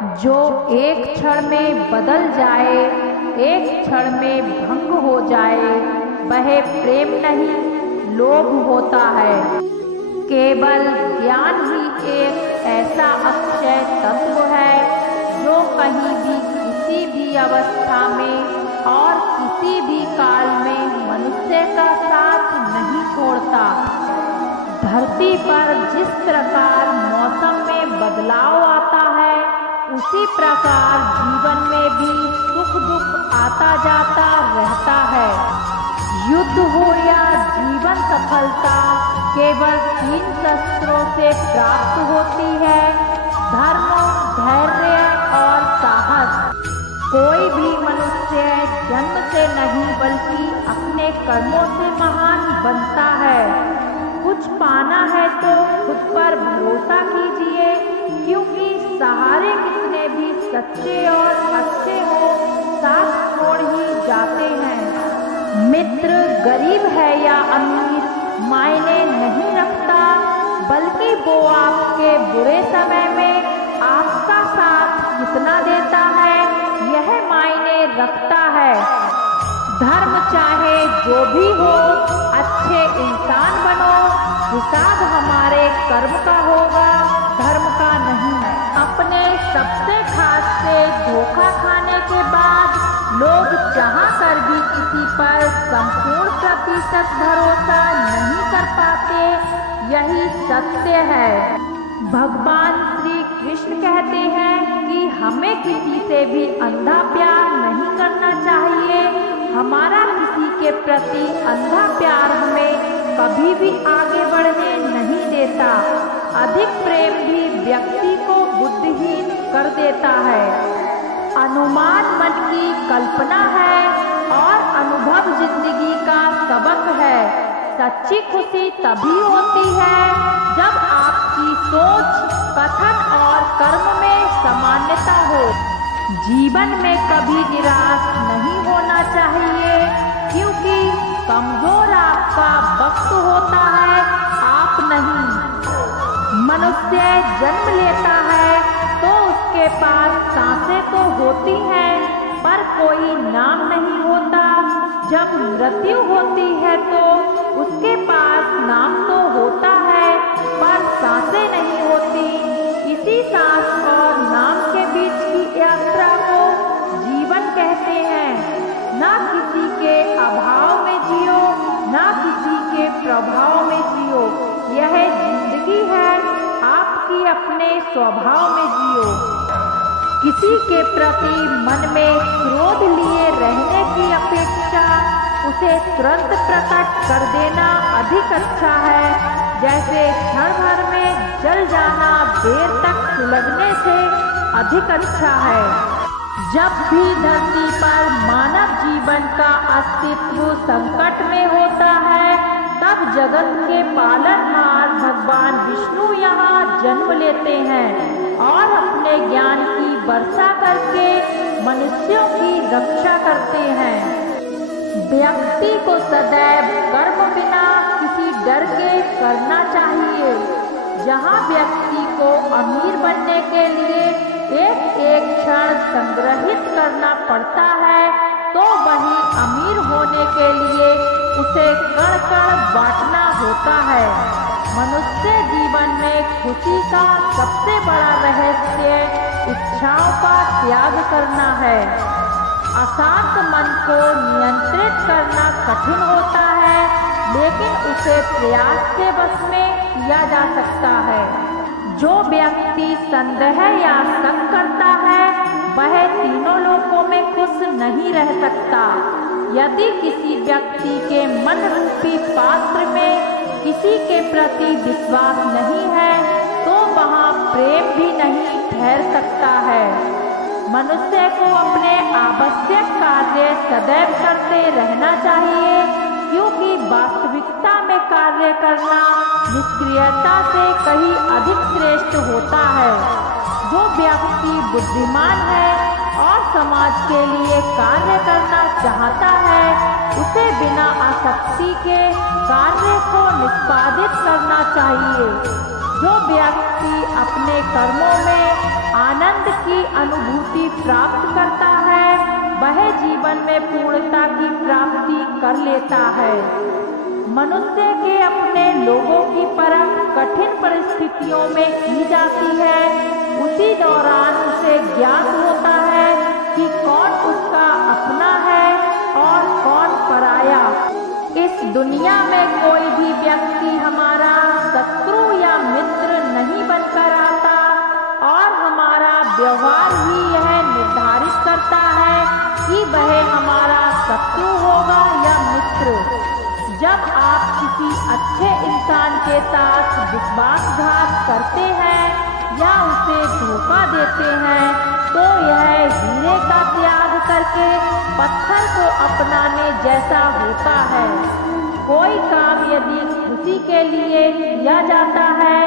जो एक क्षण में बदल जाए, एक क्षण में भंग हो जाए, वह प्रेम नहीं लोभ होता है। केवल ज्ञान ही एक ऐसा अक्षय तत्व है जो कहीं भी किसी भी अवस्था में और किसी भी काल में मनुष्य का साथ नहीं छोड़ता। धरती पर जिस प्रकार मौसम में बदलाव आता है, उसी प्रकार जीवन में भी सुख दुख आता जाता रहता है। युद्ध हो या जीवन सफलता केवल 3 शस्त्रों से प्राप्त होती है: धर्म, धैर्य और साहस। कोई भी मनुष्य जन्म से नहीं बल्कि अपने कर्मों से महान बनता है। कुछ पाना है तो खुद पर भरोसा कीजिए, क्योंकि सहारे कितने भी सच्चे और अच्छे हो, साथ छोड़ ही जाते हैं। मित्र गरीब है या अमीर मायने नहीं रखता, बल्कि वो आपके बुरे समय में आपका साथ कितना देता है, यह मायने रखता है। धर्म चाहे जो भी हो, अच्छे इंसान बनो। हिसाब हमारे कर्म का होगा, धर्म का नहीं। अपने सबसे खास से धोखा खाने के बाद लोग चाह कर भी किसी पर संपूर्ण प्रतिशत भरोसा नहीं कर पाते, यही सत्य है। भगवान श्री कृष्ण कहते हैं कि हमें किसी से भी अंधा प्यार नहीं करना चाहिए। हमारा किसी के प्रति अंधा प्यार हमें कभी भी आगे बढ़ने नहीं देता। अधिक प्रेम भी व्यक्ति को बुद्धिहीन कर देता है। अनुमान मन की कल्पना है और अनुभव जिंदगी का सबक है। सच्ची खुशी तभी होती है जब आपकी सोच, कथन और कर्म में समानता हो। जीवन में कभी निराश नहीं होना चाहिए, क्योंकि कमजोर आपका वक्त होता है, आप नहीं। मनुष्य जन्म लेता है तो उसके पास सांसें तो होती हैं, पर कोई नाम नहीं होता। जब मृत्यु होती है तो उसके पास नाम तो होता है, पर सांसें नहीं होती। इसी सांस और नाम के बीच की यात्रा को जीवन कहते हैं। ना किसी के अभाव में जियो, ना किसी के प्रभाव में जियो। यह जिंदगी है, आपकी अपने स्वभाव में जियो। किसी के प्रति मन में क्रोध लिए रहने की अपेक्षा उसे तुरंत प्रकट कर देना अधिक अच्छा है। जैसे क्षण भर में जल जाना देर तक सुलगने से अधिक अच्छा है। जब भी धरती पर मानव जीवन का अस्तित्व संकट में होता है, तब जगत के पालनहार भगवान विष्णु यहाँ जन्म लेते हैं और अपने ज्ञान की वर्षा करके मनुष्यों की रक्षा करते हैं। व्यक्ति को सदैव कर्म बिना किसी डर के करना चाहिए। जहाँ व्यक्ति को अमीर बनने के लिए एक एक क्षण संग्रहित करना पड़ता है, तो वहीं अमीर होने के लिए उसे कण कण बांटना होता है। मनुष्य जीवन में खुशी का सबसे बड़ा रहस्य इच्छाओं का त्याग करना है। अशांत मन को नियंत्रित करना कठिन होता है, लेकिन उसे प्रयास से वश में किया जा सकता है। जो व्यक्ति संदेह या शक करता है, वह तीनों लोकों में खुश नहीं रह सकता। यदि किसी व्यक्ति के मन रूपी पात्र में किसी के प्रति विश्वास नहीं है, तो वहाँ प्रेम भी नहीं ठहर सकता है। मनुष्य को अपने आवश्यक कार्य सदैव करते रहना चाहिए, क्योंकि वास्तविकता में कार्य करना निष्क्रियता से कहीं अधिक श्रेष्ठ होता है। जो व्यक्ति बुद्धिमान है और समाज के लिए कार्य करना चाहता है, उसे बिना आसक्ति के कार्य को निष्पादित करना चाहिए। जो व्यक्ति अपने कर्मों में आनंद की अनुभूति प्राप्त करता है वह जीवन में पूर्णता की प्राप्ति कर लेता है। मनुष्य के अपने लोगों की परख कठिन परिस्थितियों में की जाती है। उसी दौरान उसे ज्ञात होता है कि कौन उसका अपना है और कौन पराया। इस दुनिया में कोई भी व्यक्ति हमारा शत्रु या मित्र नहीं बनकर आता और हमारा व्यवहार ही यह निर्धारित करता है कि वह हमारा शत्रु होगा या मित्र। जब आप किसी अच्छे इंसान के साथ विश्वासघात करते हैं या उसे धोखा देते हैं तो यह हीरे का त्याग करके पत्थर को अपनाने जैसा होता है। कोई काम यदि खुशी के लिए किया जाता है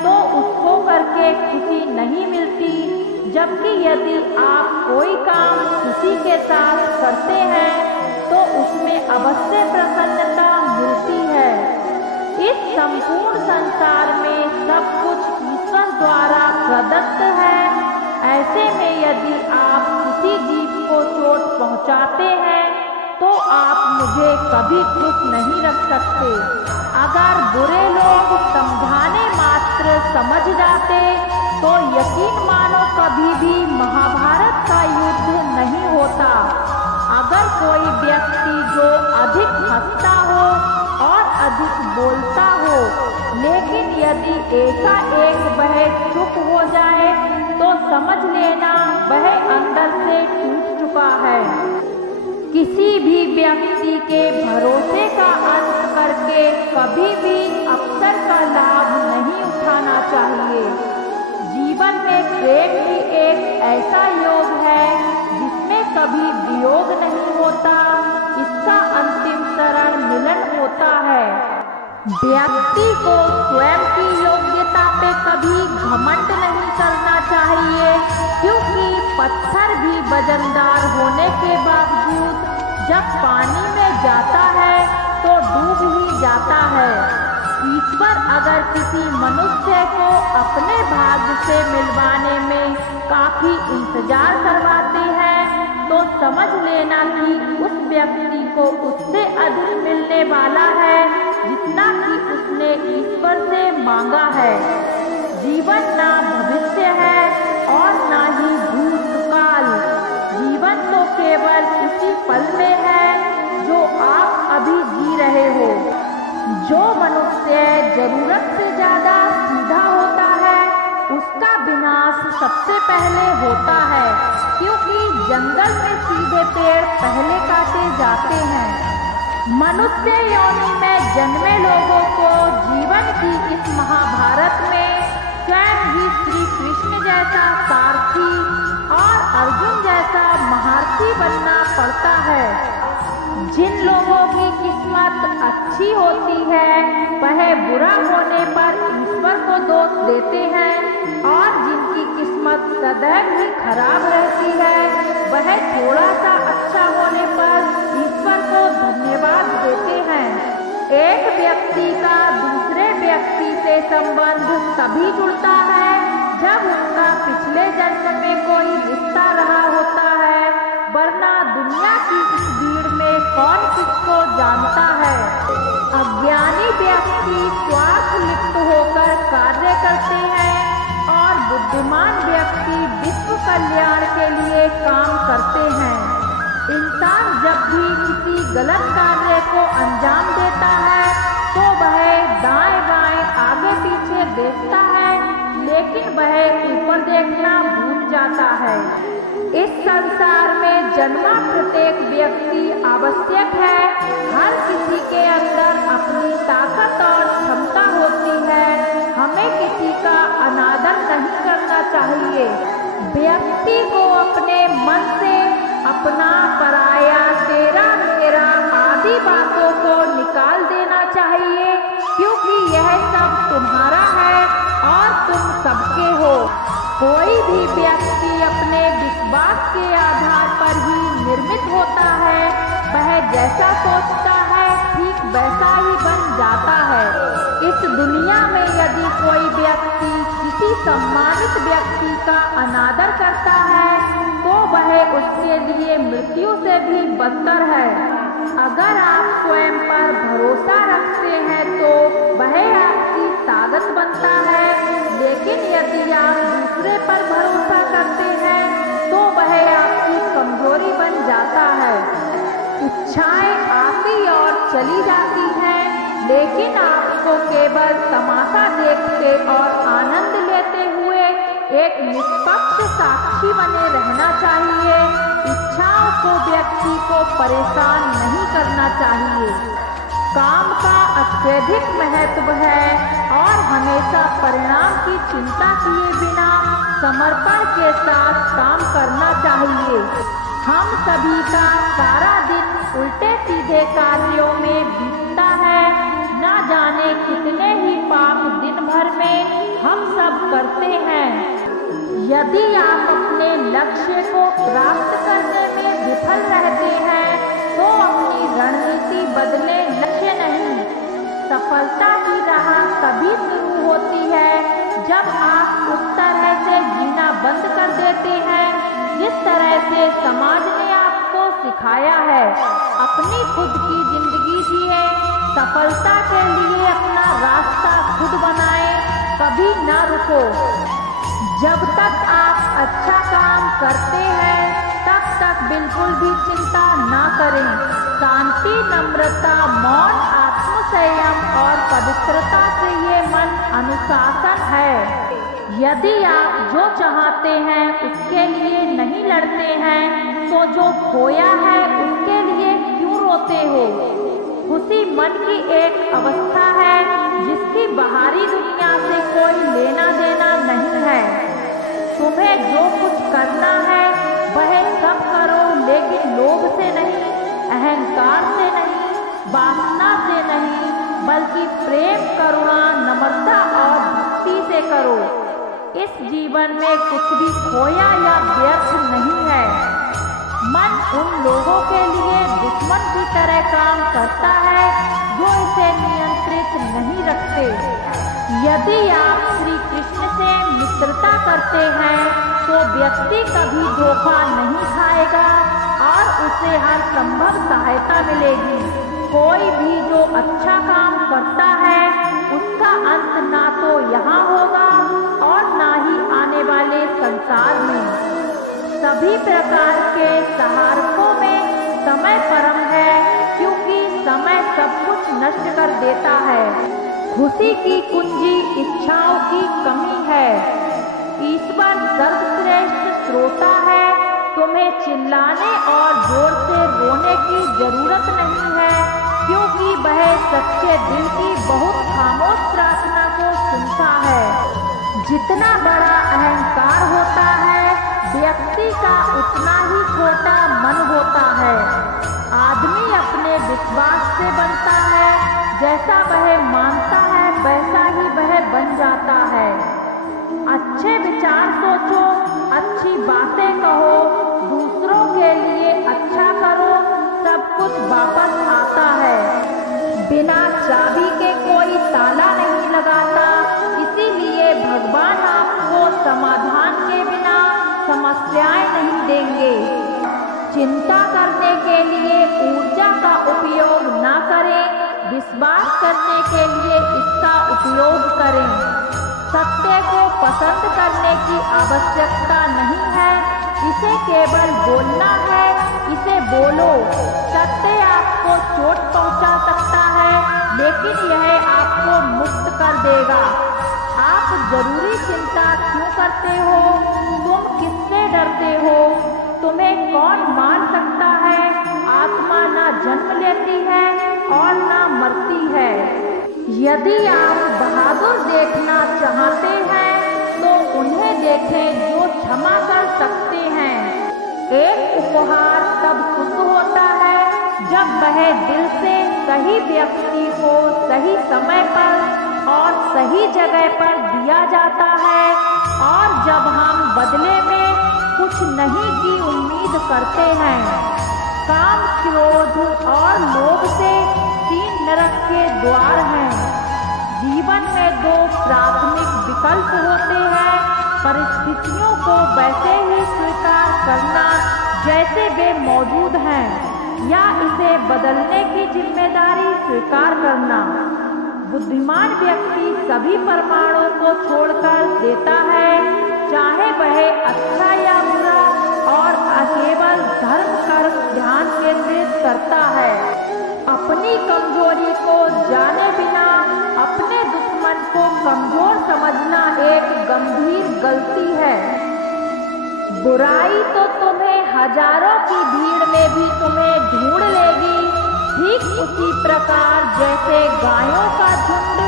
तो उसको करके खुशी नहीं मिलती, जबकि यदि आप कोई काम खुशी के साथ करते हैं तो उसमें अवश्य प्रसन्नता मिलती है। इस संपूर्ण संसार में सब कुछ ईश्वर द्वारा प्रदत्त है। ऐसे में यदि आप किसी जीव को चोट पहुंचाते हैं तो आप मुझे कभी खुश नहीं रख सकते। अगर बुरे लोग समझाने मात्र समझ जाते तो यकीन मानो कभी भी महाभारत का युद्ध नहीं होता। अगर कोई व्यक्ति जो अधिक हंसता हो और अधिक बोलता हो, लेकिन यदि एकाएक वह चुप हो जाए तो समझ लेना वह अंदर से टूट चुका है। किसी भी व्यक्ति के भरोसे का अंत करके कभी भी अवसर का लाभ नहीं उठाना चाहिए। जीवन में प्रेम भी एक ऐसा योग है जिसमें कभी वियोग नहीं होता, इसका अंतिम शरण मिलन होता है। व्यक्ति को स्वयं की योग्यता पे कभी घमंड नहीं करना चाहिए, क्योंकि पत्थर भी वजनदार होने के बावजूद जब पानी में जाता है तो डूब ही जाता है। ईश्वर अगर किसी मनुष्य को अपने भाग्य से मिलवाने में काफी इंतजार करवाते हैं तो समझ लेना कि उस व्यक्ति को उससे अधिक मिलने वाला है जितना कि उसने ईश्वर से मांगा है। जीवन ना भविष्य है और ना ही भूतकाल। जीवन तो केवल इसी पल में है जो आप अभी जी रहे हो। जो मनुष्य जरूरत से ज्यादा सीधा होता है उसका विनाश सबसे पहले होता है, क्योंकि जंगल में सीधे पेड़ पहले काटे जाते हैं। मनुष्य योनि में जन्मे लोगों को जीवन की इस महाभारत में स्वयं ही श्री कृष्ण जैसा सारथी और अर्जुन जैसा महारथी बनना पड़ता है। जिन लोगों की किस्मत अच्छी होती है वह बुरा होने पर ईश्वर को दोष देते हैं, और जिनकी किस्मत सदैव ही खराब रहती है वह थोड़ा सा अच्छा होने पर ईश्वर को धन्यवाद देते हैं। एक व्यक्ति का दूसरे व्यक्ति से संबंध तभी जुड़ता है जब उनका पिछले जन्म में कोई रिश्ता रहा होता है, वरना दुनिया की इस भीड़ में कौन किसको जानता है। अज्ञानी व्यक्ति स्वार्थ लिप्त होकर कार्य करते हैं और बुद्धिमान व्यक्ति विश्व कल्याण के लिए काम करते हैं। इंसान जब भी किसी गलत कार्य को अंजाम देता है तो वह दाएं बाएं आगे पीछे देखता है, लेकिन वह ऊपर देखना भूल जाता है। इस संसार में जन्मा प्रत्येक व्यक्ति आवश्यक है। हर किसी के अंदर अपनी ताकत और क्षमता होती है। हमें किसी का अनादर नहीं करना चाहिए। व्यक्ति को अपने मन से अपना पराया तेरा मेरा आदि बातों को निकाल देना चाहिए, क्योंकि यह सब तुम्हारा है और तुम सबके हो। कोई भी व्यक्ति अपने विश्वास के आधार पर ही निर्मित होता है। वह जैसा सोचता है ठीक वैसा ही बन जाता है। इस दुनिया में यदि कोई व्यक्ति किसी सम्मानित व्यक्ति का अनादर करता है तो वह उसके लिए मृत्यु से भी बदतर है। अगर आप स्वयं पर भरोसा रखते हैं तो वह आपकी ताकत बनता है, लेकिन यदि आप दूसरे पर भरोसा करते हैं तो वह आपकी कमजोरी बन जाता है। इच्छाएं आती और चली जाती हैं, लेकिन आपको केवल तमाशा देखते और आनंद लेते हुए एक निष्पक्ष साक्षी बने रहना चाहिए। इच्छाओं को व्यक्ति को परेशान नहीं करना चाहिए। काम का अत्यधिक महत्व है और हमेशा परिणाम की चिंता किए बिना समर्पण के साथ काम करना चाहिए। हम सभी का सारा दिन उल्टे सीधे कार्यों में बीतता है। न जाने कितने ही पाप दिन भर में हम सब करते हैं। यदि आप अपने लक्ष्य को प्राप्त करने में विफल रहते हैं तो अपनी रणनीति बदले, लक्ष्य नहीं। सफलता की राह तभी शुरू होती है जब आप उस तरह से जीना बंद कर देते हैं जिस तरह से समाज ने आपको सिखाया है। अपनी खुद की जिंदगी जिए, सफलता के लिए अपना रास्ता खुद बनाएं, कभी ना रुको। जब तक आप अच्छा काम करते हैं तब तक बिल्कुल भी चिंता ना करें। शांति, नम्रता, मौन, आत्मसंयम और पवित्रता से ये मन अनुशासन है। यदि आप जो चाहते हैं उसके लिए नहीं लड़ते हैं तो जो खोया है उसके लिए क्यों रोते हो? खुशी मन की एक अवस्था है जिसकी बाहरी दुनिया से कोई लेना देना नहीं है। तुम्हें जो कुछ करना है वह सब करो, लेकिन लोभ से नहीं, अहंकार से नहीं, वासना से नहीं, बल्कि प्रेम, करुणा, नम्रता और भक्ति से करो। इस जीवन में कुछ भी खोया या व्यर्थ नहीं है। मन उन लोगों के लिए दुश्मन की तरह काम करता है जो इसे नियंत्रित नहीं रखते। यदि आप श्री कृष्ण से मित्रता करते हैं तो व्यक्ति कभी धोखा नहीं खाएगा और उसे हर संभव सहायता मिलेगी। कोई भी जो अच्छा काम करता है उसका अंत ना तो यहाँ होगा और ना ही आने वाले संसार में। सभी प्रकार के सहारकों में समय परम है, क्योंकि समय सब कुछ नष्ट कर देता है। खुशी की कुंजी इच्छाओं की कमी है। ईश्वर सर्वश्रेष्ठ श्रोता है। तुम्हें चिल्लाने और जोर से रोने की जरूरत नहीं है, क्योंकि वह सच्चे दिल की बहुत खामोश प्रार्थना को सुनता है। जितना बड़ा अहंकार होता है व्यक्ति का उतना ही छोटा मन होता है। आदमी अपने विश्वास से बनता है, जैसा वह मानता है वैसा ही वह बन जाता है। अच्छे विचार सोचो, अच्छी बातें कहो, दूसरों के लिए अच्छा करो, सब कुछ वापस आता है। बिना चाबी के कोई ताला नहीं लगाता, इसीलिए भगवान आपको समाधान के बिना समस्याएं नहीं देंगे। चिंता करने के लिए ऊर्जा का उपयोग ना करें, विश्वास करने के लिए इसका उपयोग करें। सत्य को पसंद करने की आवश्यकता नहीं है, इसे केवल बोलना है। इसे बोलो। सत्य आपको चोट पहुंचा सकता है, लेकिन यह आपको मुक्त कर देगा। आप जरूरी चिंता क्यों करते हो? तुम किससे डरते हो? तुम्हें कौन मार सकता है? आत्मा ना जन्म लेती है और ना मरती है। यदि आप बहादुर देखना चाहते हैं तो उन्हें देखें जो क्षमा कर सकते हैं। एक उपहार तब शुद्ध होता है जब वह दिल से सही व्यक्ति को सही समय पर और सही जगह पर दिया जाता है, और जब हम बदले में कुछ नहीं की उम्मीद करते हैं। काम, क्रोध और लोभ से 3 नरक के द्वार हैं। जीवन में 2 प्राथमिक विकल्प होते हैं, परिस्थितियों को वैसे ही स्वीकार करना जैसे वे मौजूद हैं या इसे बदलने की जिम्मेदारी स्वीकार करना। बुद्धिमान व्यक्ति सभी परमाणुओं को छोड़कर देता है, चाहे वह अच्छा या बुरा, और केवल धर्म पर ध्यान केंद्रित करता है। अपनी कमजोरी को जाने बिना अपने दुश्मन को कमजोर समझना एक गंभीर गलती है। बुराई तो तुम्हें हजारों की भीड़ में भी तुम्हें ढूंढ लेगी, ठीक उसी प्रकार जैसे गायों का झुंड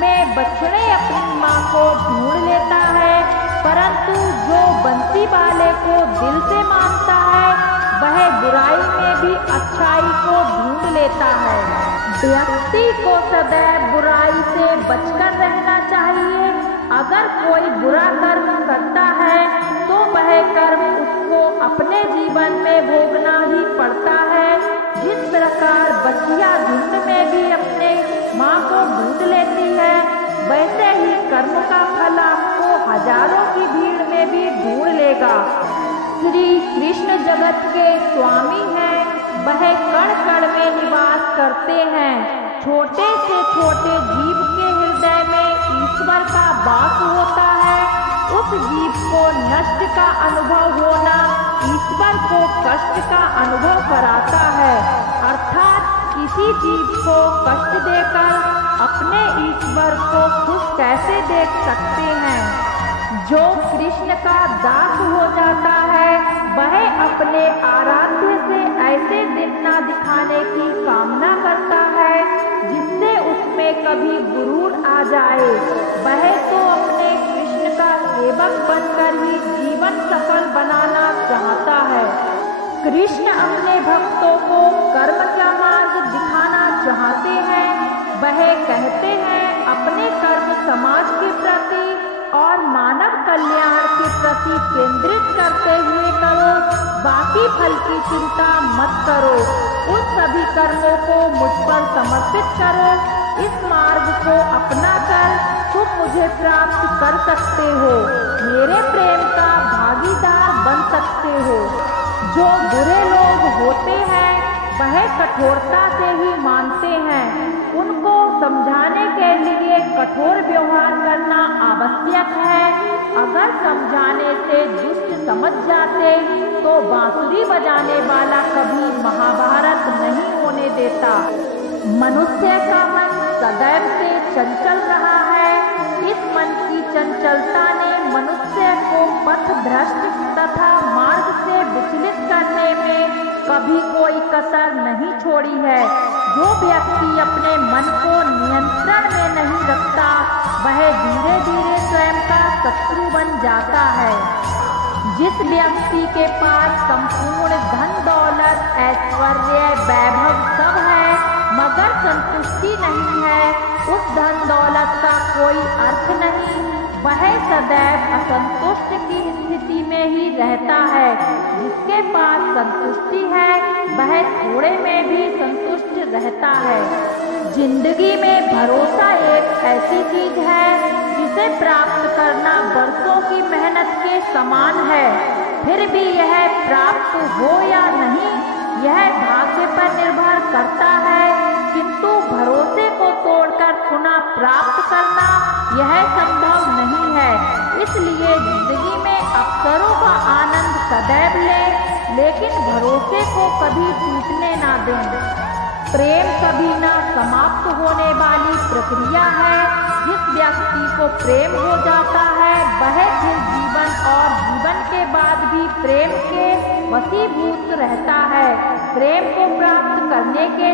में बछड़े अपनी मां को ढूंढ लेता है, परंतु जो बंसी वाले को दिल से मानता है वह बुराई में भी अच्छाई को ढूंढ लेता है। व्यक्ति को सदैव बुराई से बचकर रहना चाहिए। अगर कोई बुरा कर्म करता है तो वह कर्म उसको अपने जीवन में भोगना ही पड़ता है। जिस प्रकार बछिया झुंड में भी अपने मां को ढूंढ लेती है, वैसे ही कर्म का फल आपको हजारों की भीड़ में भी ढूंढ लेगा। श्री कृष्ण जगत के स्वामी हैं, वह कण कण में निवास करते हैं। छोटे से छोटे जीव के हृदय में ईश्वर का वास होता है। उस जीव को नष्ट का अनुभव होना ईश्वर को कष्ट का अनुभव कराता है। अर्थात किसी जीव को कष्ट देकर अपने ईश्वर को खुश कैसे देख सकते हैं। जो कृष्ण का दास हो जाता है वह अपने आराध्य से ऐसे दिन न दिखाने की कामना करता है जिससे उसमें कभी गुरूर आ जाए। वह तो अपने कृष्ण का सेवक बनकर ही जीवन सफल बनाना चाहता है। कृष्ण अपने भक्तों को कर्म का मार्ग दिखाना चाहते हैं। वह कहते हैं अपने कर्म समाज के प्रति और मानव कल्याण के प्रति केंद्रित करते हुए करो, बाकी फल की चिंता मत करो। उन सभी कर्मों को मुझ पर समर्पित करो। इस मार्ग को अपनाकर तुम मुझे प्राप्त कर सकते हो, मेरे प्रेम का भागीदार बन सकते हो। जो बुरे लोग होते हैं वह कठोरता से ही मानते हैं। उनको समझाने के लिए कठोर व्यवहार करना आवश्यक है। अगर समझाने से दुष्ट समझ जाते तो बांसुरी बजाने वाला कभी महाभारत नहीं होने देता। मनुष्य का मन सदैव से चंचल रहा है। इस मन की चंचलता ने मनुष्य को पथ भ्रष्ट तथा मार्ग से विचलित करने में कभी कोई कसर नहीं छोड़ी है। जो व्यक्ति अपने मन को नियंत्रण में नहीं रखता वह धीरे धीरे स्वयं का शत्रु बन जाता है। जिस व्यक्ति के पास संपूर्ण धन दौलत ऐश्वर्य वैभव सब है मगर संतुष्टि नहीं है, उस धन दौलत का कोई अर्थ नहीं। वह सदैव असंतुष्ट की स्थिति में ही रहता है। जिसके पास संतुष्टि है वह थोड़े में भी संतुष्ट रहता है। जिंदगी में भरोसा एक ऐसी चीज है जिसे प्राप्त करना बरसों की मेहनत के समान है। फिर भी यह प्राप्त हो या नहीं यह भाग्य पर निर्भर करता है, किंतु भरोसे को तोड़कर पुनः प्राप्त करना यह संभव नहीं है। इसलिए जिंदगी में अवसरों का आनंद सदैव लें, लेकिन भरोसे को कभी टूटने ना दें। प्रेम कभी ना समाप्त होने वाली प्रक्रिया है। जिस व्यक्ति को प्रेम हो जाता है वह फिर जीवन और जीवन के बाद भी प्रेम के वशीभूत रहता है। प्रेम को प्राप्त करने के